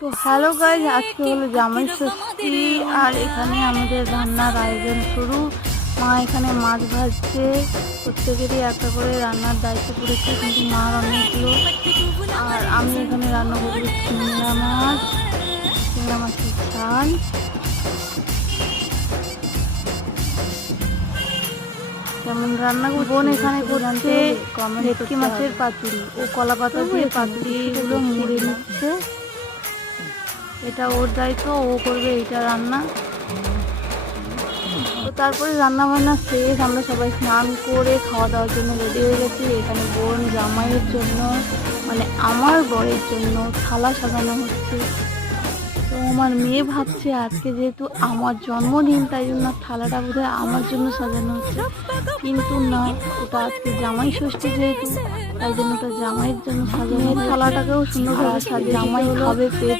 তো hello guys, আজকে হলো জামাই ষষ্ঠী আর এখানে আমাদের রান্নার আয়োজন শুরু। মা এখানে মাছ ভাজছে, প্রত্যেকেরই একটা করে রান্নার দায়িত্ব পড়েছে, কিন্তু মার অনেকগুলো। আর আমি এখানে রান্না করবো চিংড়া মাছের ঝাল। কেমন রান্না বোন এখানে করছে ভেটকি মাছের পাতুরি, ও কলা পাতা দিয়ে পাতুরিগুলো মুড়ে নিচ্ছে। এটা ওর দায়িত্ব, ও করবে এইটা রান্না। তো তারপরে রান্না বান্না শেষ, আমরা সবাই স্নান করে খাওয়া দাওয়ার জন্য রেডি হয়ে গেছি। এখানে বোন জামাইয়ের জন্য, মানে আমার বরের জন্য থালা সাজানো হচ্ছে। তো আমার মেয়ে ভাবছে আজকে যেহেতু আমার জন্মদিন, তাই জন্য থালাটা বোধহয় আমার জন্য সাজানো হচ্ছে, কিন্তু না, ওটা আজকে জামাই ষষ্ঠী যেহেতু, তাই জন্য ওটা জামাইয়ের জন্য সাজানো। থালাটাকেও সুন্দরভাবে সাজিয়ে জামাই খাবে পেট